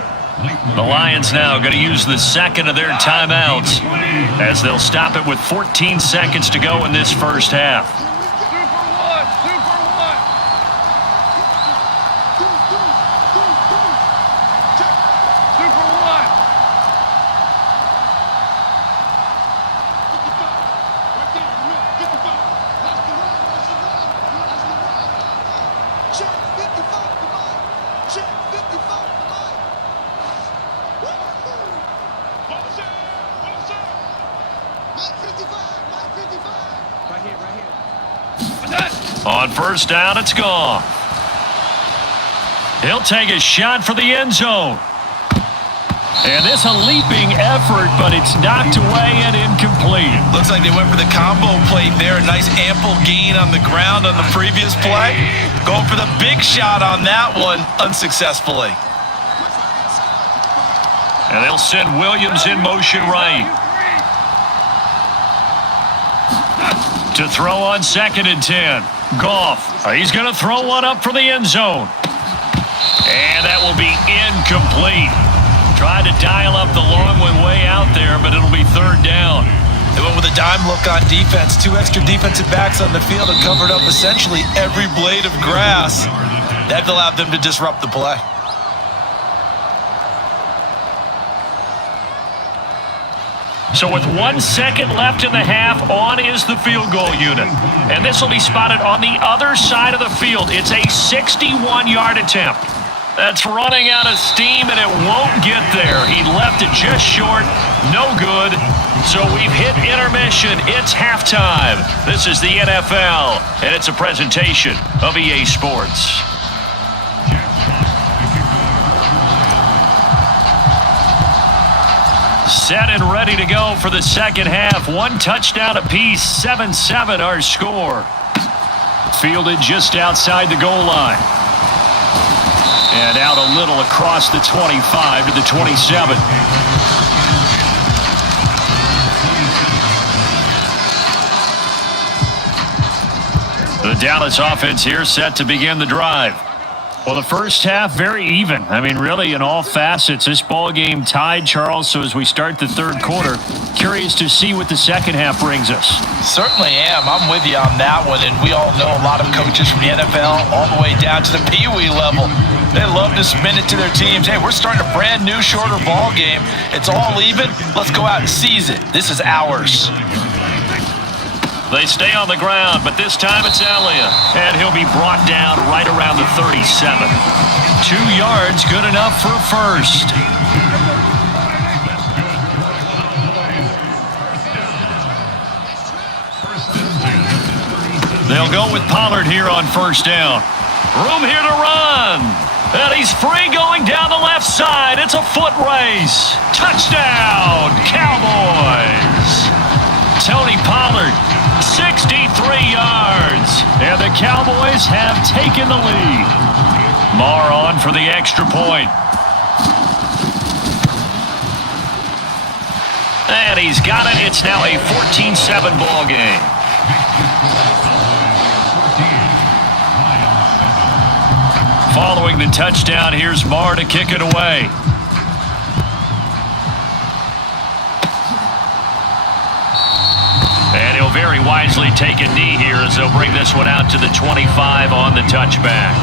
The Lions now going to use the second of their timeouts, as they'll stop it with 14 seconds to go in this first half. On first down, it's gone. He'll take a shot for the end zone. And this a leaping effort, but it's knocked away and incomplete. Looks like they went for the combo plate there. A nice ample gain on the ground on the previous play. Going for the big shot on that one, unsuccessfully. And they'll send Williams in motion right. To throw on 2nd and 10. Goff, he's going to throw one up for the end zone. And that will be incomplete. Tried to dial up the long one way out there, but it'll be 3rd down. They went with a dime look on defense. 2 extra defensive backs on the field and covered up essentially every blade of grass. That allowed them to disrupt the play. So with 1 second left in the half, on is the field goal unit. And this will be spotted on the other side of the field. It's a 61-yard attempt. That's running out of steam, and it won't get there. He left it just short. No good. So we've hit intermission. It's halftime. This is the NFL, and it's a presentation of EA Sports. Set and ready to go for the second half. One touchdown apiece, 7-7 our score. Fielded just outside the goal line. And out a little across the 25 to the 27. The Dallas offense here set to begin the drive. Well, the first half, very even. I mean, really, in all facets, this ball game tied, Charles. So as we start the third quarter, curious to see what the second half brings us. Certainly am. I'm with you on that one. And we all know a lot of coaches from the NFL all the way down to the Pee Wee level. They love to spin it to their teams. Hey, we're starting a brand new, shorter ball game. It's all even. Let's go out and seize it. This is ours. They stay on the ground, but this time it's Elliott. And he'll be brought down right around the 37. 2 yards, good enough for a first. They'll go with Pollard here on first down. Room here to run. And he's free going down the left side. It's a foot race. Touchdown, Cowboys. Tony Pollard, 63 yards. And the Cowboys have taken the lead. Marr on for the extra point. And he's got it. It's now a 14-7 ball game. Following the touchdown, here's Marr to kick it away. And he'll very wisely take a knee here as they'll bring this one out to the 25 on the touchback.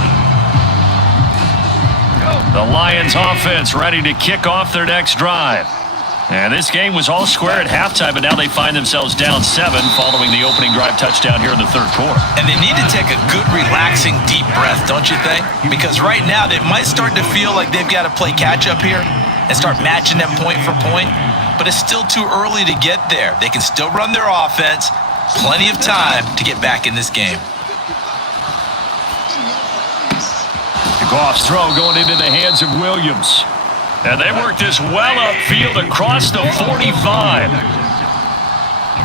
The Lions offense ready to kick off their next drive. And this game was all square at halftime, but now they find themselves down 7 following the opening drive touchdown here in the third quarter. And they need to take a good, relaxing, deep breath, don't you think? Because right now they might start to feel like they've got to play catch-up here and start matching them point for point. But it's still too early to get there. They can still run their offense. Plenty of time to get back in this game. Goff's throw going into the hands of Williams. And they work this well upfield across the 45. A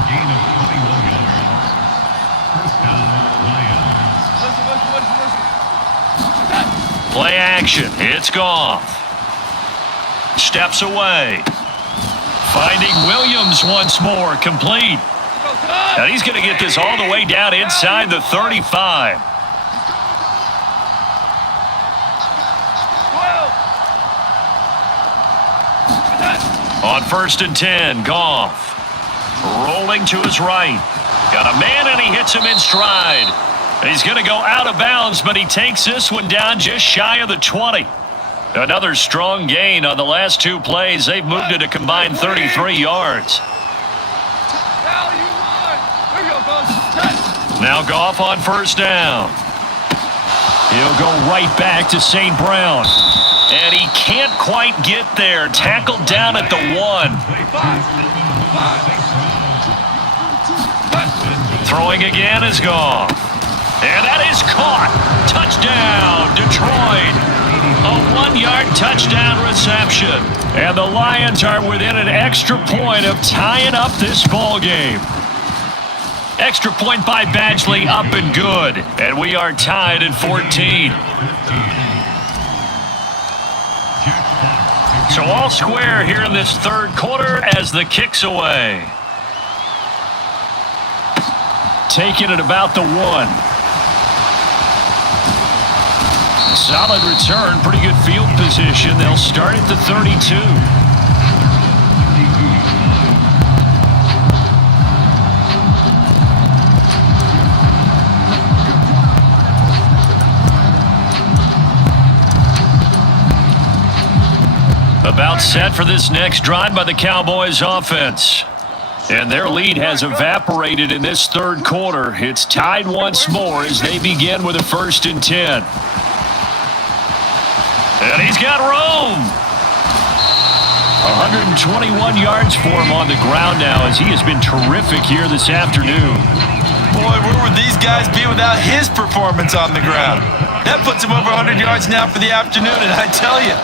gain of 21 yards. First down, Lions. Play action. It's Goff. Steps away. Finding Williams once more. Complete. And he's going to get this all the way down inside the 35. On first and 10, Goff. Rolling to his right. Got a man and he hits him in stride. He's going to go out of bounds, but he takes this one down just shy of the 20. Another strong gain on the last 2 plays. They've moved it a combined 33 yards. Now Goff on first down. He'll go right back to St. Brown. And he can't quite get there. Tackled down at the 1. Throwing again is Goff. And that is caught. Touchdown, Detroit. A 1-yard touchdown reception. And the Lions are within an extra point of tying up this ball game. Extra point by Badgley, up and good. And we are tied at 14. So all square here in this third quarter as the kick's away. Taking it about the 1. Solid return, pretty good field position. They'll start at the 32. About set for this next drive by the Cowboys offense. And their lead has evaporated in this third quarter. It's tied once more as they begin with a first and 10. And he's got room. 121 yards for him on the ground now as he has been terrific here this afternoon. Boy, where would these guys be without his performance on the ground? That puts him over 100 yards now for the afternoon, and I tell you,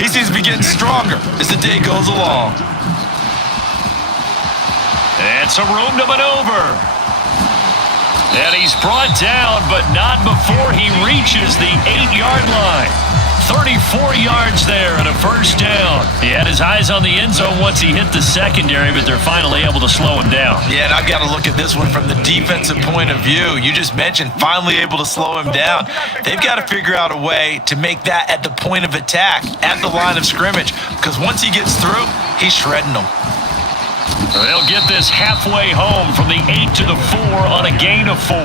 he seems to be getting stronger as the day goes along. It's a room to maneuver. And he's brought down, but not before he reaches the 8-yard line. 34 yards there and a first down. He had his eyes on the end zone once he hit the secondary, but they're finally able to slow him down. Yeah, and I've got to look at this one from the defensive point of view. You just mentioned finally able to slow him down. They've got to figure out a way to make that at the point of attack, at the line of scrimmage, because once he gets through, he's shredding them. They'll get this halfway home from the 8 to the 4 on a gain of 4.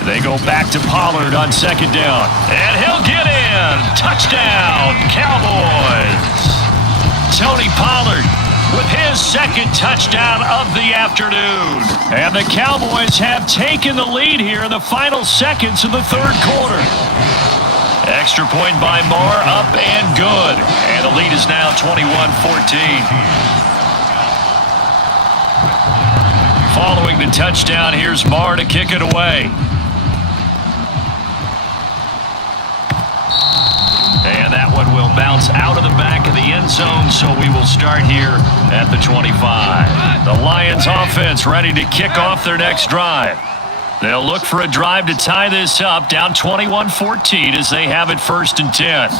They go back to Pollard on second down. And he'll get in. Touchdown, Cowboys. Tony Pollard with his second touchdown of the afternoon. And the Cowboys have taken the lead here in the final seconds of the third quarter. Extra point by Marr, up and good. And the lead is now 21-14. Following the touchdown, here's Marr to kick it away. And that one will bounce out of the back of the end zone, so we will start here at the 25. The Lions offense ready to kick off their next drive. They'll look for a drive to tie this up, down 21-14 as they have it 1st and 10.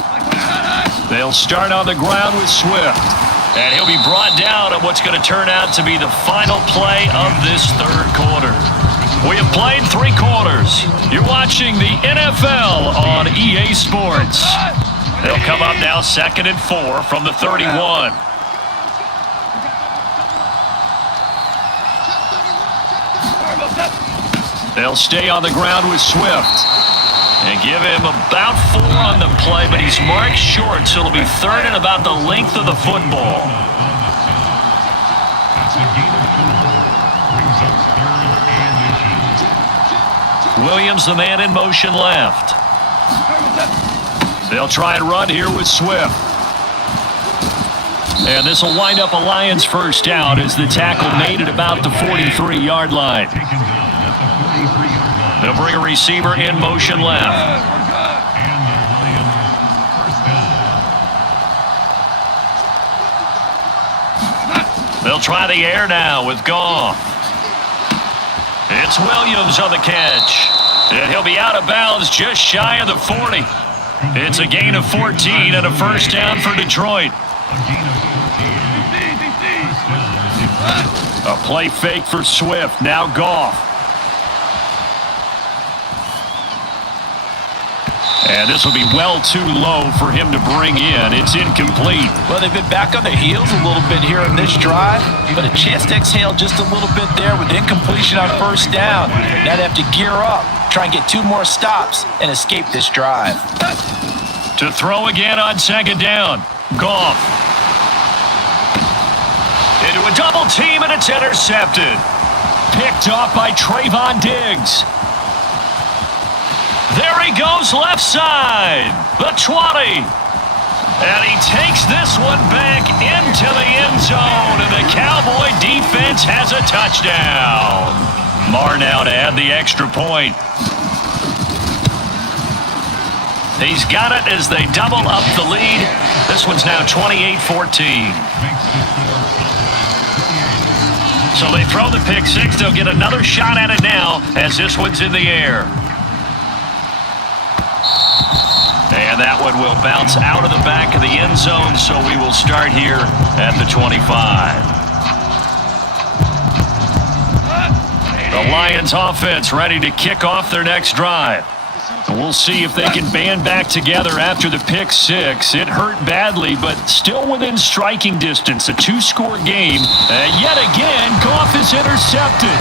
They'll start on the ground with Swift. And he'll be brought down on what's going to turn out to be the final play of this third quarter. We have played 3 quarters. You're watching the NFL on EA Sports. They'll come up now 2nd and 4 from the 31. They'll stay on the ground with Swift and give him about 4 on the play, but he's marked short, so it'll be 3rd and about the length of the football. Williams, the man in motion left. They'll try and run here with Swift. And this will wind up a Lions first down as the tackle made at about the 43-yard line. They'll bring a receiver in motion left. They'll try the air now with Goff. It's Williams on the catch. And he'll be out of bounds just shy of the 40. It's a gain of 14 and a first down for Detroit. A play fake for Swift. Now Goff. And this will be well too low for him to bring in. It's incomplete. Well, they've been back on their heels a little bit here in this drive, but a chance to exhale just a little bit there with incompletion on first down. Now they have to gear up, try and get 2 more stops, and escape this drive. To throw again on second down. Goff. Into a double team, and it's intercepted. Picked off by Trayvon Diggs. There he goes left side. The 20. And he takes this one back into the end zone, and the Cowboy defense has a touchdown. Marr now to add the extra point. He's got it as they double up the lead. This one's now 28-14. So they throw the pick 6. They'll get another shot at it now as this one's in the air. And that one will bounce out of the back of the end zone, so we will start here at the 25. The Lions offense ready to kick off their next drive. We'll see if they can band back together after the pick 6. It hurt badly, but still within striking distance. A 2-score game. Yet again, Goff is intercepted.